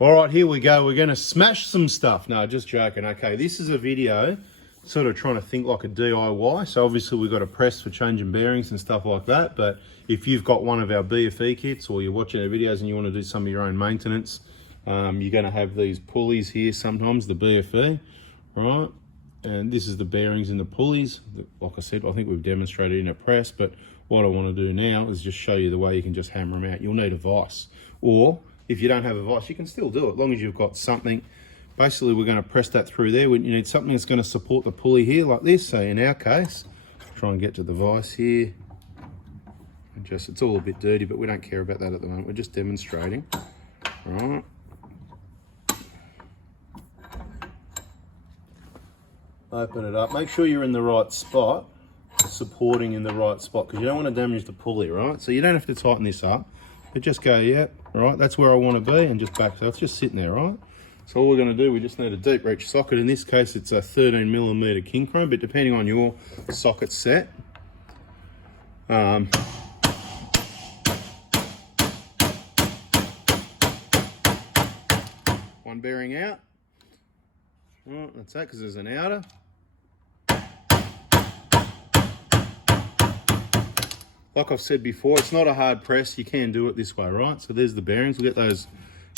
All right, here we go. We're going to smash some stuff. No, just joking. Okay, this is a video sort of trying to think like a DIY. So obviously we've got a press for changing bearings and stuff like that. But if you've got one of our BFE kits or you're watching our videos and you want to do some of your own maintenance, you're going to have these pulleys here sometimes, the BFE, right? And this is the bearings and the pulleys. Like I said, I think we've demonstrated in a press, but what I want to do now is just show you the way you can just hammer them out. You'll need a vise, or if you don't have a vise, you can still do it, as long as you've got something. Basically, we're going to press that through there. You need something that's going to support the pulley here like this. So in our case, try and get to the vise here. And just, it's all a bit dirty, but we don't care about that at the moment. We're just demonstrating. All right. Open it up. Make sure you're in the right spot, supporting in the right spot, because you don't want to damage the pulley, right? So you don't have to tighten this up, but just go, yeah, right, that's where I want to be, and just back. So it's just sitting there, right? So all we're going to do, we just need a deep reach socket. In this case, it's a 13mm king chrome, but depending on your socket set. One bearing out. Right, that's that, because there's an outer. Like I've said before, it's not a hard press. You can do it this way, right? So there's the bearings. We'll get those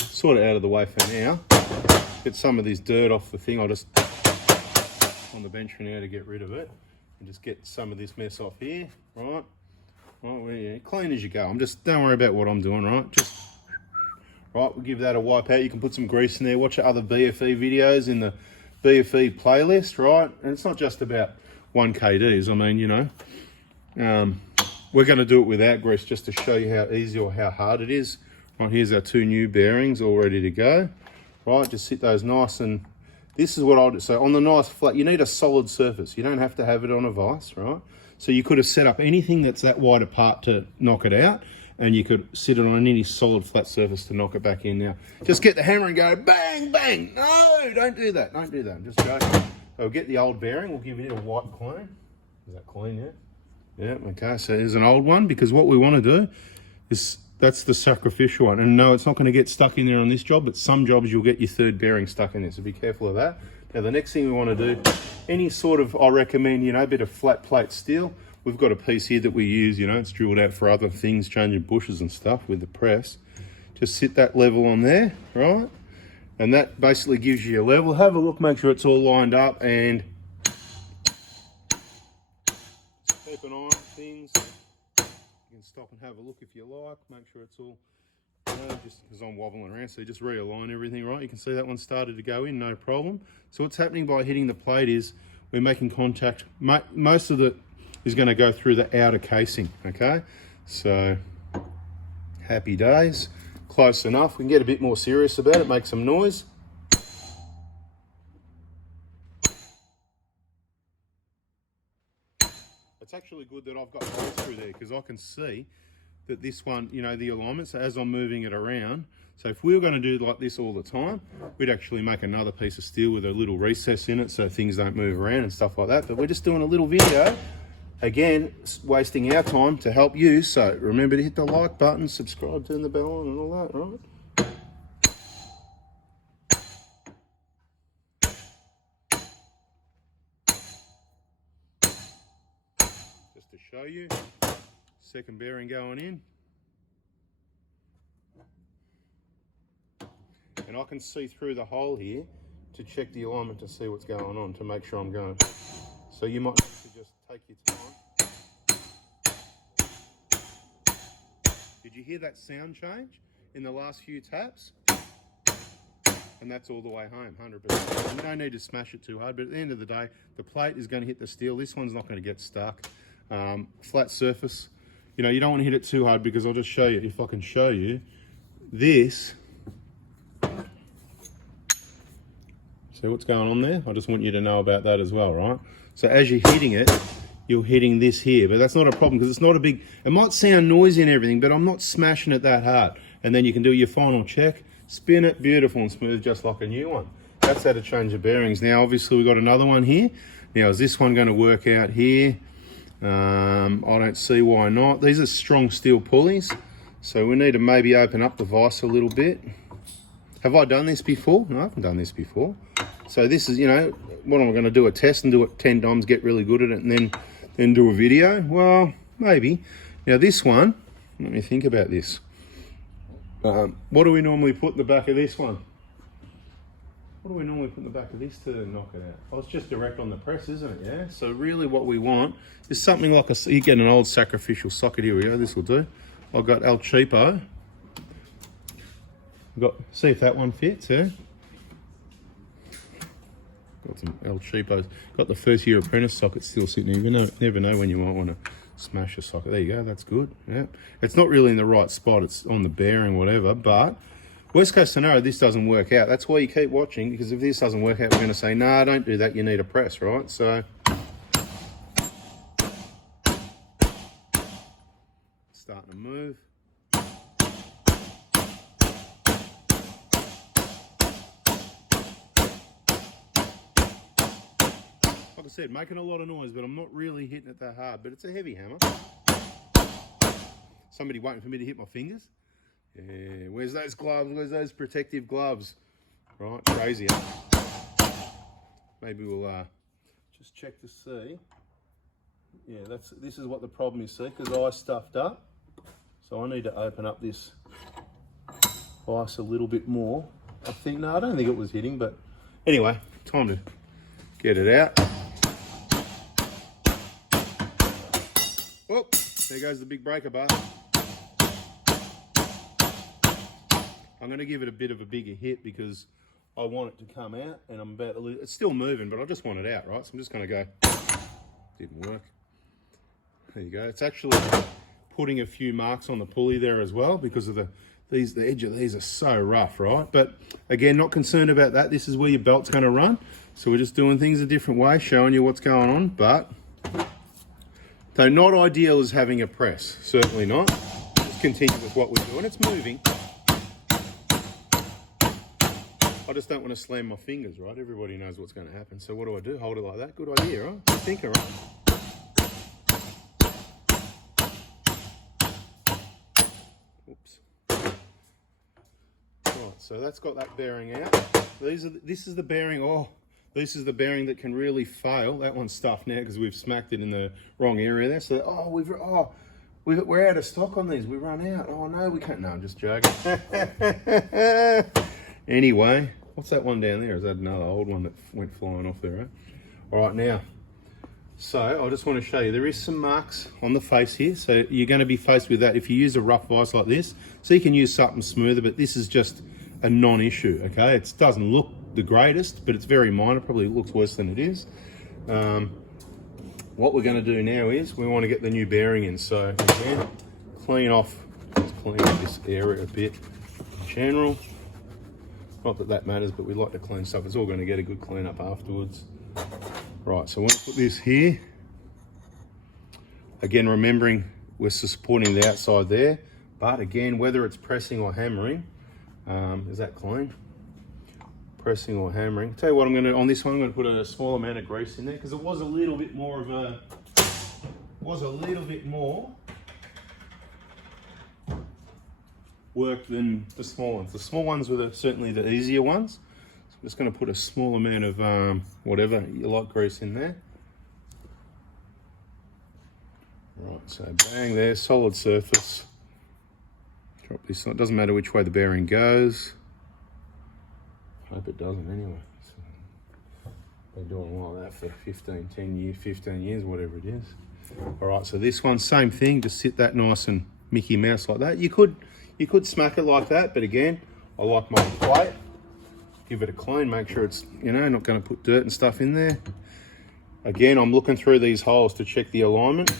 sort of out of the way for now. Get some of this dirt off the thing. I'll just on the bench for now to get rid of it, and just get some of this mess off here, right? Right, clean as you go. Don't worry about what I'm doing, right? Just right. We'll give that a wipe out. You can put some grease in there. Watch other BFE videos in the BFE playlist, right? And it's not just about 1KDs. I mean, you know, we're going to do it without grease just to show you how easy or how hard it is. Right, here's our two new bearings all ready to go. Right, just sit those nice, and this is what I'll do. So on the nice flat, you need a solid surface. You don't have to have it on a vise, right? So you could have set up anything that's that wide apart to knock it out, and you could sit it on any solid flat surface to knock it back in. Now, just get the hammer and go bang, bang. No, don't do that. Don't do that. Just go. So we'll get the old bearing. We'll give it a wipe clean. Is that clean yet? Yeah, okay. So here's an old one, because what we want to do is, that's the sacrificial one. And no, it's not going to get stuck in there on this job, but some jobs you'll get your third bearing stuck in there, so be careful of that. Now the next thing we want to do, any sort of, I recommend, you know, a bit of flat plate steel. We've got a piece here that we use, you know, it's drilled out for other things, changing bushes and stuff with the press. Just sit that level on there, right? And that basically gives you a level. Have a look, make sure it's all lined up, and keep an eye on things. You can stop and have a look if you like. Make sure it's all, just because I'm wobbling around, so just realign everything, right? You can see that one started to go in, no problem. So what's happening by hitting the plate is we're making contact. Most of it is going to go through the outer casing, okay? So happy days, close enough. We can get a bit more serious about it, make some noise. It's actually good that I've got holes through there, because I can see that this one, you know, the alignment, so as I'm moving it around, so if we were going to do like this all the time, we'd actually make another piece of steel with a little recess in it so things don't move around and stuff like that. But we're just doing a little video, again, wasting our time to help you. So remember to hit the like button, subscribe, turn the bell on and all that, right? To show you, second bearing going in, and I can see through the hole here to check the alignment to see what's going on, to make sure I'm going. So you might need to just take your time. Did you hear that sound change in the last few taps? And that's all the way home, 100%. You don't need to smash it too hard, but at the end of the day, the plate is going to hit the steel. This one's not going to get stuck. Flat surface, you know, you don't want to hit it too hard, because I'll just show you, if I can show you this. See what's going on there? I just want you to know about that as well, right? So as you're hitting it, you're hitting this here, but that's not a problem, because it's not a big, it might sound noisy and everything, but I'm not smashing it that hard. And then you can do your final check, spin it, beautiful and smooth, just like a new one. That's how to change the bearings. Now, obviously we've got another one here. Now, is this one going to work out here? I don't see why not. These are strong steel pulleys, so we need to maybe open up the vise a little bit. Have I done this before? No, I haven't done this before. So this is, you know, what am I going to do? A test and do it 10 times, get really good at it, and then do a video? Well, maybe. Now this one, let me think about this. What do we normally put in the back of this one? What do we normally put in the back of this to knock it out? Oh, it's just direct on the press, isn't it? Yeah. So really what we want is something like you get an old sacrificial socket. Here we go. This will do. I've got El Cheapo. See if that one fits, yeah? Got some El Cheapos. Got the first year apprentice socket still sitting here. You never know when you might want to smash a socket. There you go, that's good. Yeah. It's not really in the right spot, it's on the bearing, whatever, but worst case scenario, this doesn't work out. That's why you keep watching, because if this doesn't work out, we're going to say, nah, don't do that, you need a press, right? So, starting to move. Like I said, making a lot of noise, but I'm not really hitting it that hard, but it's a heavy hammer. Somebody waiting for me to hit my fingers? Yeah, where's those gloves? Where's those protective gloves? Right, crazy, huh? Maybe we'll just check to see. Yeah, this is what the problem is, see, because I stuffed up. So I need to open up this vise a little bit more. I think, no, I don't think it was hitting, but anyway, time to get it out. Oh, there goes the big breaker bar. I'm going to give it a bit of a bigger hit because I want it to come out, and I'm about to lose. It's still moving, but I just want it out, right? So I'm just going to go. Didn't work. There you go. It's actually putting a few marks on the pulley there as well because of the edge of these are so rough, right? But again, not concerned about that. This is where your belt's going to run. So we're just doing things a different way, showing you what's going on. But though not ideal as having a press, certainly not. Let's continue with what we're doing. It's moving. I just don't want to slam my fingers, right? Everybody knows what's going to happen. So what do? Hold it like that. Good idea, right? Good thinker, right? Oops. Right, so that's got that bearing out. This is the bearing. Oh, this is the bearing that can really fail. That one's stuffed now because we've smacked it in the wrong area there. So, we're out of stock on these. We run out. Oh no, we can't. No, I'm just joking. Anyway, what's that one down there? Is that another old one that went flying off there, right? All right, now, so I just want to show you, there is some marks on the face here. So you're going to be faced with that if you use a rough vise like this. So you can use something smoother, but this is just a non-issue, okay? It doesn't look the greatest, but it's very minor. Probably looks worse than it is. What we're going to do now is we want to get the new bearing in. So again, clean off this area a bit in general. Not that that matters, but we like to clean stuff. It's all going to get a good clean up afterwards. Right, so we'll put this here. Again, remembering we're supporting the outside there, but again, whether it's pressing or hammering, is that clean? Pressing or hammering. Tell you what, on this one, I'm going to put a small amount of grease in there because it was a little bit more work than the small ones. The small ones were certainly the easier ones. So I'm just going to put a small amount of whatever you like grease in there. Right, so bang there, solid surface. Drop this on. It doesn't matter which way the bearing goes. I hope it doesn't anyway. So been doing like that for 15 years, whatever it is. All right, so this one, same thing, just sit that nice and Mickey Mouse like that. You could smack it like that, but again, I like my plate. Give it a clean, make sure it's, not going to put dirt and stuff in there. Again, I'm looking through these holes to check the alignment.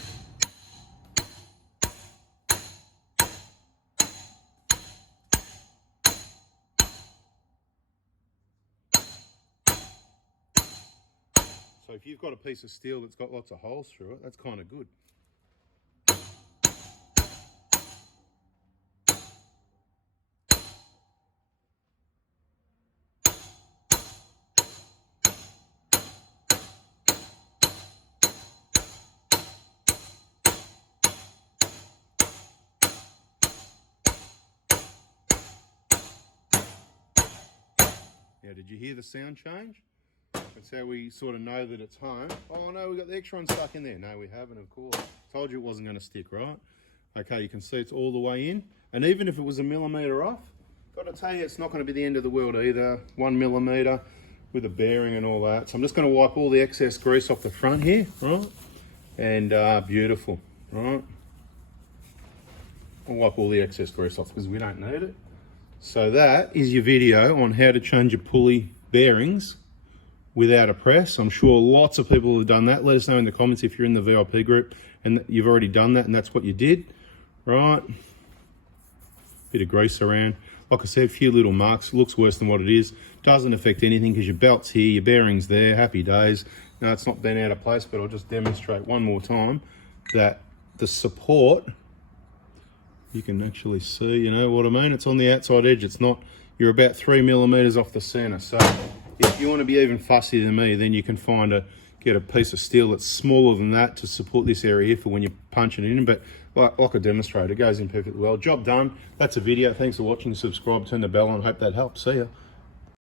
So if you've got a piece of steel that's got lots of holes through it, that's kind of good. Now, did you hear the sound change? That's how we sort of know that it's home. Oh no, we got the extra one stuck in there. No, we haven't, of course. Told you it wasn't going to stick, right? Okay, you can see it's all the way in. And even if it was a millimetre off, got to tell you, it's not going to be the end of the world either. 1 millimetre with a bearing and all that. So I'm just going to wipe all the excess grease off the front here, right? And beautiful, right? I'll wipe all the excess grease off because we don't need it. So that is your video on how to change your pulley bearings without a press. I'm sure lots of people have done that. Let us know in the comments if you're in the VIP group and you've already done that and that's what you did, right? Bit of grease around. Like I said, a few little marks. Looks worse than what it is. Doesn't affect anything because your belt's here, your bearing's there, happy days. No, it's not been out of place, but I'll just demonstrate one more time that the support, you can actually see, you know what I mean? It's on the outside edge. It's not, you're about 3 millimeters off the center. So if you want to be even fussier than me, then you can get a piece of steel that's smaller than that to support this area here for when you're punching it in. But like I demonstrated, it goes in perfectly well. Job done. That's a video. Thanks for watching. Subscribe, turn the bell on. Hope that helps. See ya.